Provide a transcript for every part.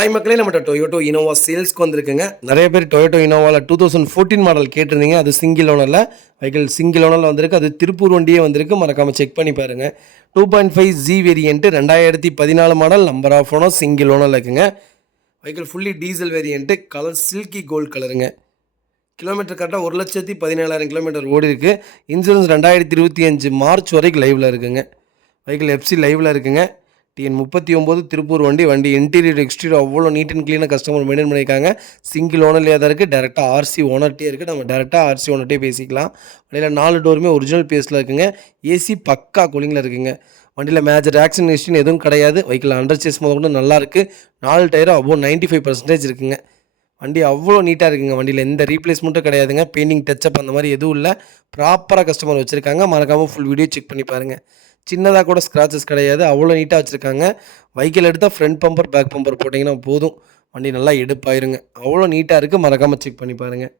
Hi மக்களே நம்மகிட்ட Toyota Innova சேல்ஸ்க்கு வந்திருக்குங்க. நிறைய பேர் டொயோட்டோ இனோவாவில் டூ தௌசண்ட் ஃபோர்டீன் மாடல் கேட்டிருந்தீங்க. அது சிங்கிள் ஓனரில் வெஹிக்கிள் சிங்கிள் ஓனரில் வந்திருக்கு. அது திருப்பூர் வண்டியே வந்திருக்கு. மறக்காமல் செக் பண்ணி பாருங்கள் two point five G variant ரெண்டாயிரத்தி பதினாலு model number of owner single ஓனரில் இருக்குங்க. Vehicle fully diesel variant colour silky gold கலருங்க கிலோமீட்டர் கரெக்டாக ஒரு லட்சத்தி பதினேழாயிரம் கிலோமீட்டர் ஓடி இருக்கு. இன்சூரன்ஸ் ரெண்டாயிரத்தி இருபத்தி அஞ்சு மார்ச் வரைக்கும் லைவில் இருக்குங்க. வெஹிக்கிள் எஃப்சி லைவில் இருக்குங்க. டிஎன் முப்பத்தி ஒம்பது திருப்பூர் வண்டி வண்டி இன்டீரியர் எக்ஸ்டீரியர் அவ்வளோ நீட் அண்ட் க்ளீனாக கஸ்டமர் மெயின்டைன் பண்ணியிருக்காங்க. சிங்கிள் ஓனர்லேயே தான் இருக்குது டேரெக்டாக ஆர்சி ஓனர்ட்டே இருக்குது நம்ம டேரெக்டாக ஆர்சி ஓனர்ட்டே பேசிக்கலாம். வண்டியில் நாலு டோருமே ஒரிஜினல் பேஸில் இருக்குங்க. ஏசி பக்கா கூலிங்கில் இருக்குங்க. வண்டியில் மேஜர் ஆக்சிடென்ட் ஹிஸ்ட்ரின்னு எதுவும் கிடையாது. வைக்கில் அண்டர் சேஸ் முதல் கொண்டு நல்லா இருக்குது நாலு டயரும் அவ்வளோ நைன்ட்டி ஃபைவ் பர்சன்டேஜ் இருக்குங்க. வண்டி அவ்வளோ நீட்டாக இருக்குங்க. வண்டியில் எந்த ரீப்ளேஸ்மெண்ட்டும் கிடையாதுங்க. பெயிண்டிங் டச்சப் அந்த மாதிரி எதுவும் இல்லை. ப்ராப்பராக கஸ்டமர் வச்சுருக்காங்க. மறக்காமல் ஃபுல் வீடியோ செக் பண்ணி பாருங்கள் சின்னதாக கூட ஸ்க்ராச்சஸ் கிடையாது. அவ்வளோ நீட்டாக வச்சுருக்காங்க. வைக்கிள் எடுத்தால் ஃப்ரண்ட் பம்பர் பேக் பம்பர் போட்டிங்கன்னா போதும். வண்டி நல்லா எடுப்பாயிருங்க. அவ்வளோ நீட்டாக இருக்குது மறக்காமல் செக் பண்ணி பாருங்கள்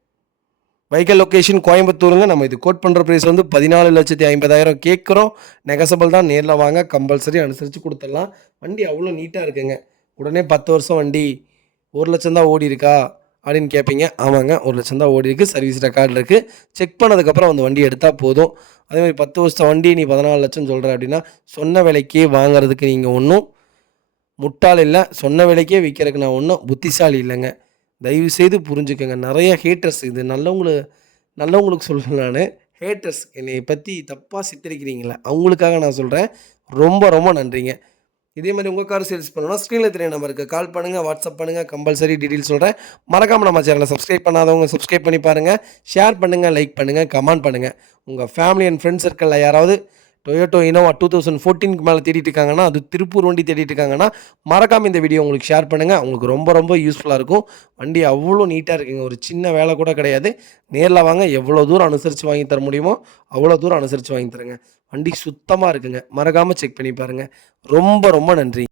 வைக்கல் லொக்கேஷன் கோயம்புத்தூருங்க. நம்ம இது கோட் பண்ணுற ப்ரைஸ் வந்து பதினாலு லட்சத்தி ஐம்பதாயிரம் கேட்குறோம். நெகசபிள் தான். நேரில் வாங்க. கம்பல்சரி அனுசரித்து கொடுத்துடலாம். வண்டி அவ்வளோ நீட்டாக இருக்குங்க. உடனே பத்து வருஷம் வண்டி ஒரு லட்சம் தான் ஓடி இருக்கா அப்படின்னு கேட்பீங்க ஆமாங்க ஒரு லட்சம் தான் ஓடி இருக்குது சர்வீஸ் ரெக்கார்டில் இருக்குது செக் பண்ணதுக்கப்புறம் அந்த வண்டி எடுத்தால் போதும். அதேமாதிரி பத்து வருஷம் வண்டி நீ பதினாலு லட்சம் சொல்கிற அப்படின்னா சொன்ன விலைக்கே வாங்குறதுக்கு நீங்கள் ஒன்றும் முட்டாள் இல்லை. சொன்ன விலைக்கே விற்கிறதுக்கு நான் ஒன்றும் புத்திசாலி இல்லைங்க. தயவு செய்து புரிஞ்சுக்கோங்க. நிறைய ஹேட்டர்ஸ் இது. நல்லவங்களுக்கு நல்லவங்களுக்கு சொல்கிறேன் நான். ஹேட்டர்ஸ் என்னை பற்றி தப்பாக சித்தரிக்கிறீங்களே அவங்களுக்காக நான் சொல்கிறேன் ரொம்ப ரொம்ப நன்றிங்க. இதே மாதிரி உங்கள் கார் சேல்ஸ் பண்ணணும்னா ஸ்க்ரீனில் தெரிய நம்பருக்கு கால் பண்ணுங்கள் வாட்ஸ்அப் பண்ணுங்கள் கம்பல்சரி டீட்டெயில் சொல்கிறேன் மறக்காமல் நம்ம சேனலை சப்ஸ்கிரைப் பண்ணாதவங்க சப்ஸ்கிரைப் பண்ணி பாருங்கள் ஷேர் பண்ணுங்கள் லைக் பண்ணுங்கள் கமெண்ட் பண்ணுங்கள் உங்கள் ஃபேமிலி அண்ட் ஃப்ரெண்ட்ஸ் சர்க்கிளில் யாராவது டொயோட்டோ இனோவா டூ தௌசண்ட் ஃபோர்டீனுக்கு மேலே தேடிட்டு இருக்காங்கன்னா அது திருப்பூர் வண்டி தேடிட்டு இருக்காங்கன்னா மறக்காமல் இந்த வீடியோ உங்களுக்கு ஷேர் பண்ணுங்கள் உங்களுக்கு ரொம்ப ரொம்ப யூஸ்ஃபுல்லாக இருக்கும். வண்டி அவ்வளோ நீட்டாக இருக்குங்க. ஒரு சின்ன வேலை கூட கிடையாது. நேரில் வாங்க. எவ்வளோ தூரம் அனுசரித்து வாங்கி தர முடியுமோ அவ்வளோ தூரம் அனுசரித்து வாங்கி தருங்க. வண்டி சுத்தமாக இருக்குங்க. மறக்காமல் செக் பண்ணி பாருங்கள் ரொம்ப ரொம்ப நன்றி.